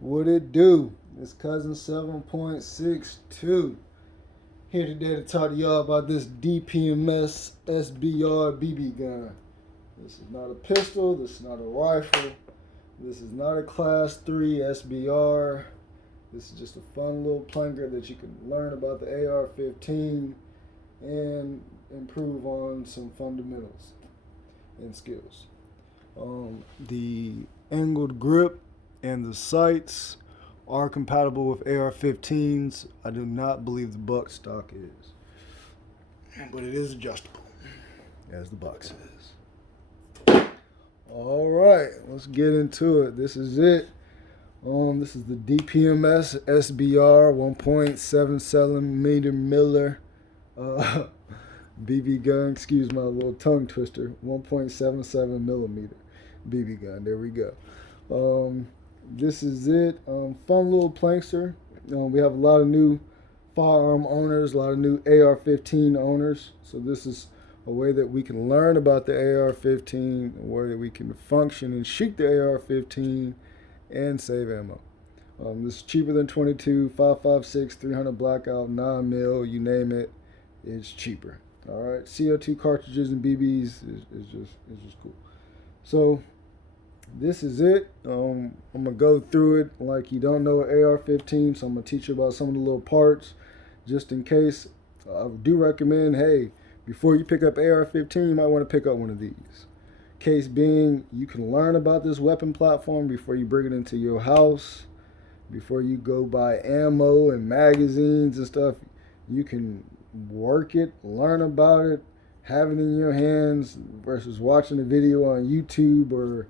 What it do? It's Cousin 7.62 here today to talk to y'all about this DPMS SBR BB gun. This is not a pistol. This is not a rifle. This is not a Class 3 SBR. This is just a fun little plunger that you can learn about the AR-15 and improve on some fundamentals and skills. The angled grip and the sights are compatible with AR-15s. I do not believe the buck stock is, but it is adjustable, as the box is. All right, let's get into it. This is it. This is the DPMS SBR 1.77 Miller BB gun. Excuse my little tongue twister. 1.77 millimeter BB gun. There we go. This is it. Fun little plankster. We have a lot of new firearm owners, a lot of new AR-15 owners. So this is a way that we can learn about the AR-15, a way that we can function and shoot the AR-15 and save ammo. This is cheaper than 22, 5.56, 300 blackout, 9 mil, you name it, it's cheaper. All right, CO2 cartridges and BBs is just cool. So this is it. I'm gonna go through it like you don't know AR-15, so I'm gonna teach you about some of the little parts, just in case. I do recommend, hey, before you pick up AR-15, you might want to pick up one of these. Case being, you can learn about this weapon platform before you bring it into your house, before you go buy ammo and magazines and stuff. You can work it, learn about it, have it in your hands versus watching a video on YouTube or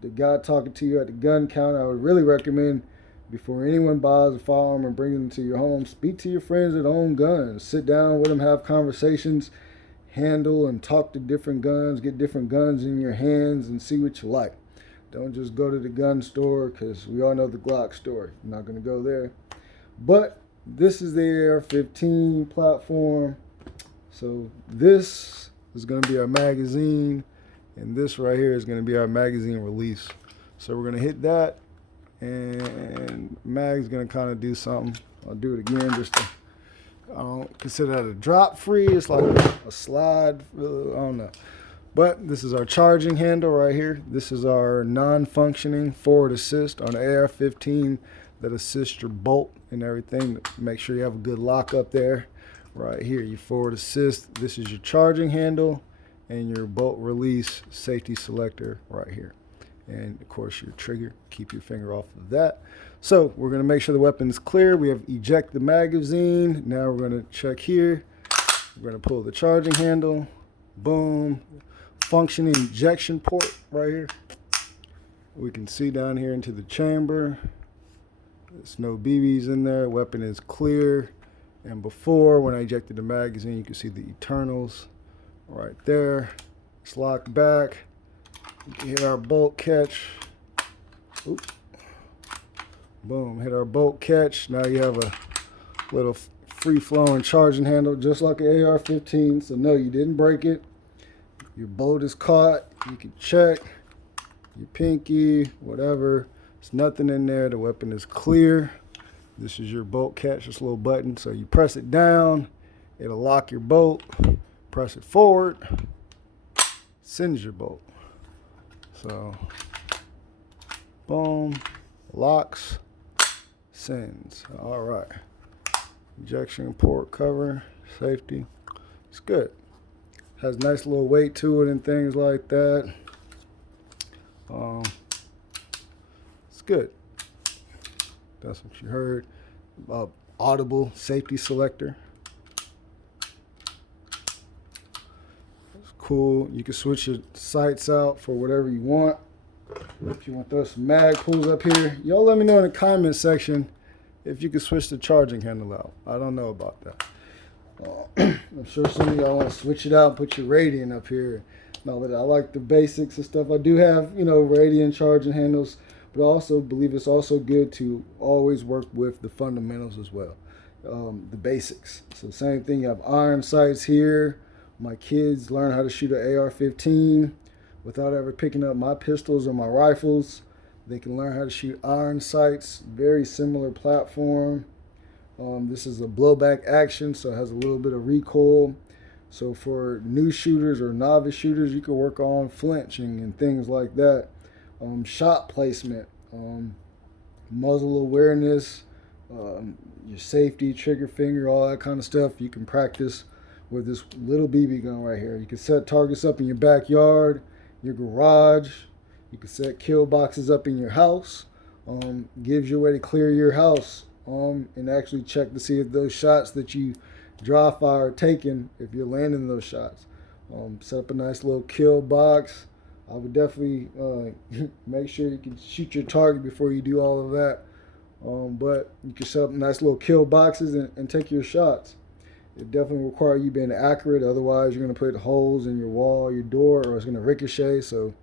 the guy talking to you at the gun counter. I would really recommend, before anyone buys a firearm and brings it into your home, speak to your friends that own guns. Sit down with them, have conversations, handle and talk to different guns, get different guns in your hands and see what you like. Don't just go to the gun store, because we all know the Glock story. I'm not going to go there. But this is the AR-15 platform. So this is going to be our magazine, and this right here is going to be our magazine release. So we're going to hit that, and mag's going to kind of do something. I'll do it again just to, I don't consider that a drop free. It's like a slide. I don't know. But this is our charging handle right here. This is our non-functioning forward assist on the AR-15 that assists your bolt and everything. Make sure you have a good lock up there. Right here, your forward assist. This is your charging handle and your bolt release safety selector right here. And of course your trigger. Keep your finger off of that. So we're going to make sure the weapon is clear. We have eject the magazine. Now we're going to check here. We're going to pull the charging handle. Boom. Functioning ejection port right here. We can see down here into the chamber. There's no BBs in there. Weapon is clear. And before, when I ejected the magazine, you can see the Eternals right there. It's locked back. We can hit our bolt catch. Oop. Boom, hit our bolt catch. Now you have a little free-flowing charging handle, just like an AR-15. So no, you didn't break it. Your bolt is caught. You can check your pinky, whatever. There's nothing in there. The weapon is clear. This is your bolt catch, this little button. So you press it down, it'll lock your bolt. Press it forward, sends your bolt. So, boom, locks, sends. All right. Ejection port cover, safety. It's good. Has nice little weight to it and things like that. It's good. That's what you heard. Audible safety selector. It's cool. You can switch your sights out for whatever you want. If you want those some mag pulls up here, y'all let me know in the comment section if you can switch the charging handle out. I don't know about that. I'm sure some of y'all want to switch it out and put your radiant up here. No, but I like the basics and stuff. I do have, radiant charging handles, but I also believe it's also good to always work with the fundamentals as well, the basics. So same thing, you have iron sights here. My kids learn how to shoot an AR-15 without ever picking up my pistols or my rifles. They can learn how to shoot iron sights, very similar platform. This is a blowback action, so it has a little bit of recoil. So for new shooters or novice shooters, you can work on flinching and things like that. Shot placement, muzzle awareness, your safety, trigger finger, all that kind of stuff. You can practice with this little BB gun right here. You can set targets up in your backyard, your garage. You can set kill boxes up in your house. Gives you a way to clear your house and actually check to see if those shots that you dry fire are taken, if you're landing those shots. Set up a nice little kill box. I would definitely make sure you can shoot your target before you do all of that. But you can set up nice little kill boxes and take your shots. It definitely requires you being accurate. Otherwise, you're going to put holes in your wall, your door, or it's going to ricochet. So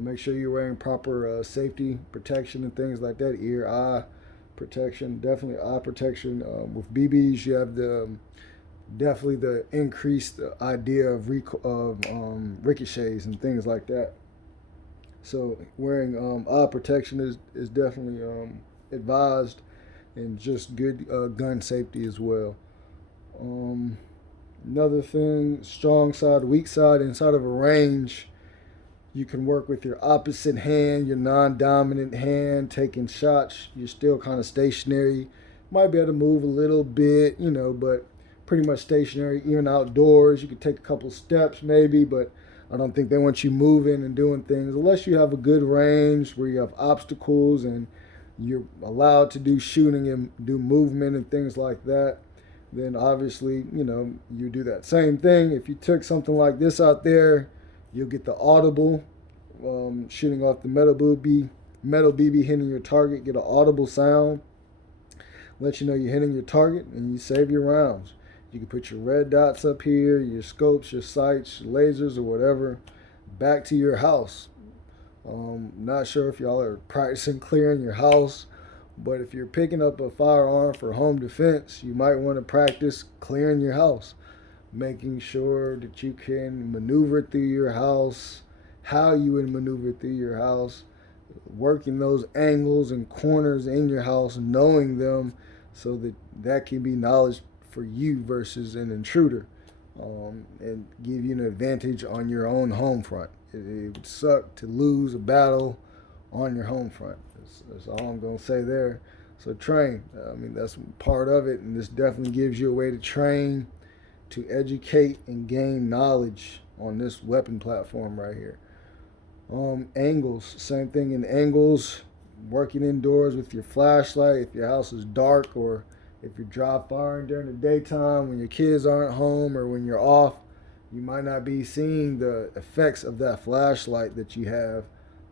make sure you're wearing proper safety protection and things like that. Ear, eye protection, definitely eye protection. With BBs, you have definitely the increased idea of ricochets and things like that. So wearing eye protection is definitely advised, and just good gun safety as well. Another thing, strong side, weak side. Inside of a range, you can work with your opposite hand, your non-dominant hand, taking shots. You're still kind of stationary. Might be able to move a little bit, but pretty much stationary. Even outdoors, you could take a couple steps maybe, but I don't think they want you moving and doing things unless you have a good range where you have obstacles and you're allowed to do shooting and do movement and things like that. Then obviously, you do that same thing. If you took something like this out there, you'll get the audible, shooting off the metal BB hitting your target, get an audible sound, let you know you're hitting your target, and you save your rounds. You can put your red dots up here, your scopes, your sights, your lasers, or whatever, back to your house. Not sure if y'all are practicing clearing your house, but if you're picking up a firearm for home defense, you might want to practice clearing your house, making sure that you can maneuver through your house, how you would maneuver through your house, working those angles and corners in your house, knowing them, so that can be knowledge for you versus an intruder, and give you an advantage on your own home front. It would suck to lose a battle on your home front. That's all I'm going to say there. So train. That's part of it, and this definitely gives you a way to train, to educate and gain knowledge on this weapon platform right here. Angles, same thing in angles. Working indoors with your flashlight if your house is dark, or if you're dry firing during the daytime when your kids aren't home or when you're off, you might not be seeing the effects of that flashlight that you have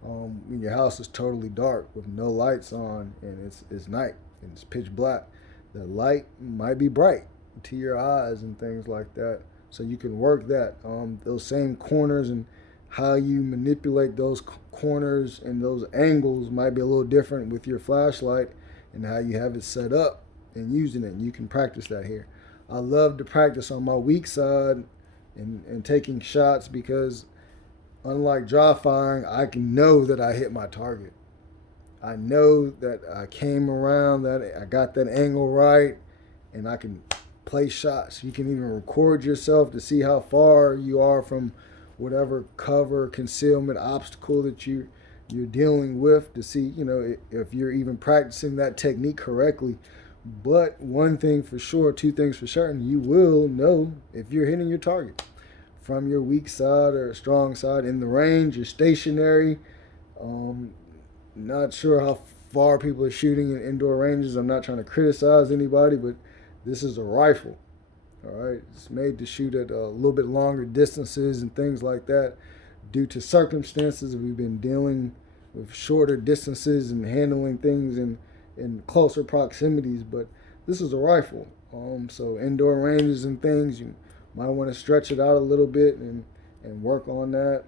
when your house is totally dark with no lights on and it's night and it's pitch black. The light might be bright to your eyes and things like that. So you can work that. Those same corners and how you manipulate those corners and those angles might be a little different with your flashlight and how you have it set up and using it. And you can practice that here. I love to practice on my weak side and taking shots, because unlike dry firing, I can know that I hit my target. I know that I came around, that I got that angle right, and I can place shots. You can even record yourself to see how far you are from whatever cover, concealment, obstacle that you're dealing with, to see, if you're even practicing that technique correctly. But one thing for sure, two things for certain, you will know if you're hitting your target from your weak side or strong side. In the range, you're stationary. Not sure how far people are shooting in indoor ranges. I'm not trying to criticize anybody, but this is a rifle. All right, it's made to shoot at a little bit longer distances and things like that. Due to circumstances, we've been dealing with shorter distances and handling things in closer proximities, but this is a rifle. So indoor ranges and things, you might want to stretch it out a little bit and work on that.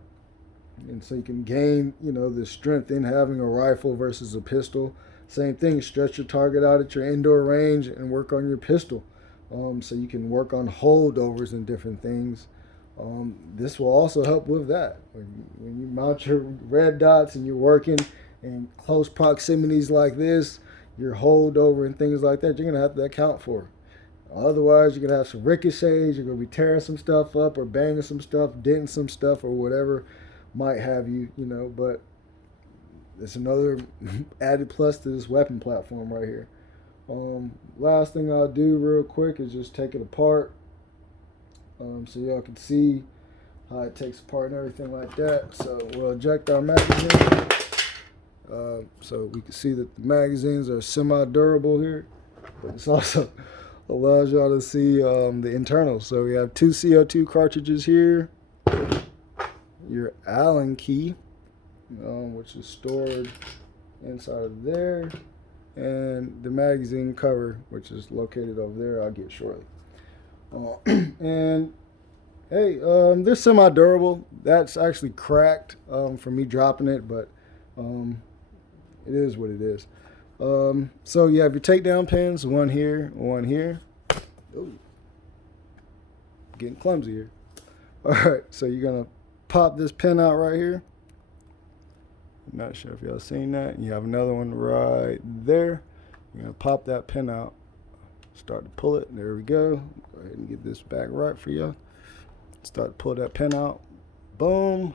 And so you can gain, the strength in having a rifle versus a pistol. Same thing, stretch your target out at your indoor range and work on your pistol. So you can work on holdovers and different things. This will also help with that. When you mount your red dots and you're working, in close proximities like this, your holdover and things like that, you're going to have to account for. Otherwise, you're going to have some ricochets, you're going to be tearing some stuff up or banging some stuff, denting some stuff or whatever might have you, you know, but it's another added plus to this weapon platform right here. Last thing I'll do real quick is just take it apart so y'all can see how it takes apart and everything like that. So we'll eject our magazine. So we can see that the magazines are semi-durable here, but it's also allows y'all to see the internals. So we have 2 CO2 cartridges here, your Allen key, which is stored inside of there, and the magazine cover, which is located over there. I'll get shortly. And hey, they're semi-durable. That's actually cracked from me dropping it, but it is what it is. So you have your takedown pins, one here, one here. Ooh, getting clumsy here. All right, so you're gonna pop this pin out right here. I'm not sure if y'all seen that. You have another one right there. You're gonna pop that pin out. Start to pull it. There we go. Go ahead and get this back right for y'all. Start to pull that pin out. Boom.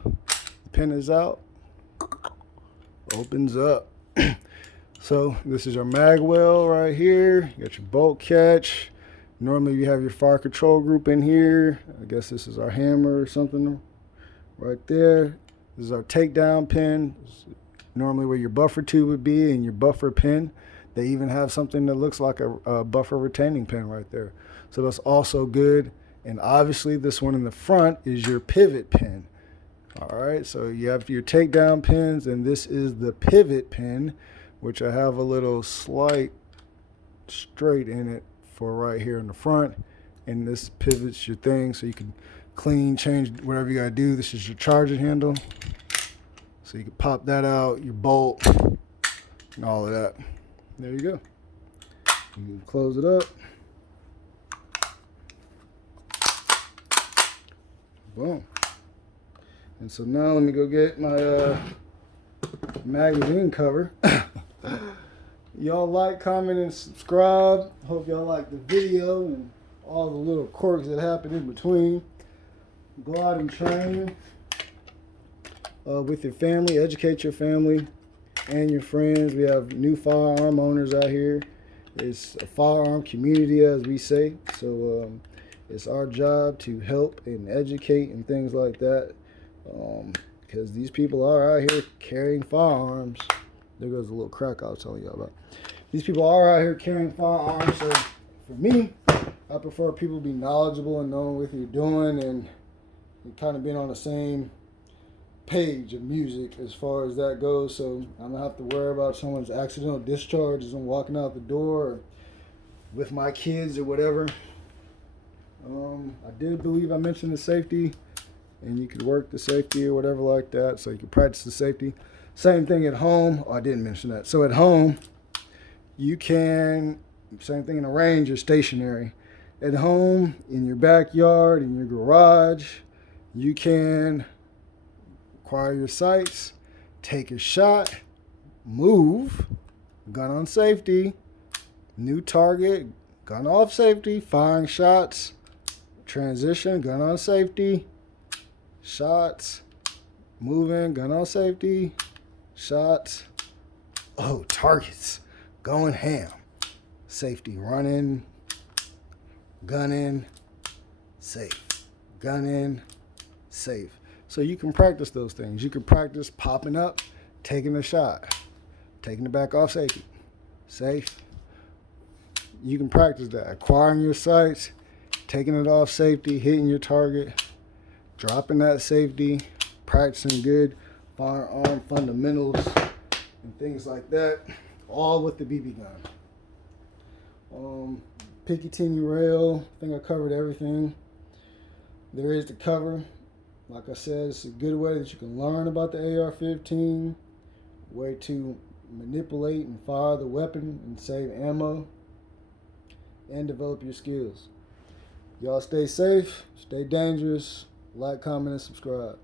The pin is out. Opens up. So this is your mag well right here. You got your bolt catch. Normally you have your fire control group in here. I guess this is our hammer or something right there. This is our takedown pin. Normally where your buffer tube would be and your buffer pin. They even have something that looks like a buffer retaining pin right there. So that's also good. And obviously this one in the front is your pivot pin. All right, so you have your takedown pins, and this is the pivot pin, which I have a little slight straight in it for right here in the front. And this pivots your thing so you can clean, change whatever you gotta do. This is your charging handle. So you can pop that out, your bolt, and all of that. There you go. You can close it up. Boom. And so now let me go get my magazine cover. Y'all like, comment, and subscribe. Hope y'all like the video and all the little quirks that happen in between. Go out and train with your family. Educate your family and your friends. We have new firearm owners out here. It's a firearm community, as we say. So it's our job to help and educate and things like that. Because these people are out here carrying firearms. There goes the little crack I was telling y'all about. These people are out here carrying firearms. So for me, I prefer people to be knowledgeable and knowing what you're doing and kind of being on the same page of music as far as that goes. So I don't have to worry about someone's accidental discharge as I'm walking out the door or with my kids or whatever. I did believe I mentioned the safety, and you could work the safety or whatever like that, so you can practice the safety. Same thing at home. Oh, I didn't mention that. So at home, you can, same thing in a range or stationary. At home, in your backyard, in your garage, you can acquire your sights, take a shot, move, gun on safety, new target, gun off safety, firing shots, transition, gun on safety, shots, moving, gun on safety, shots, oh, targets, going ham, safety, running, gunning, safe, gunning, safe. So you can practice those things. You can practice popping up, taking a shot, taking it back off safety, safe. You can practice that. Acquiring your sights, taking it off safety, hitting your target, dropping that safety, practicing good firearm fundamentals and things like that, all with the BB gun. Picatinny rail, I think I covered everything there is to cover. Like I said, it's a good way that you can learn about the AR-15, way to manipulate and fire the weapon and save ammo, and develop your skills. Y'all stay safe, stay dangerous, like, comment, and subscribe.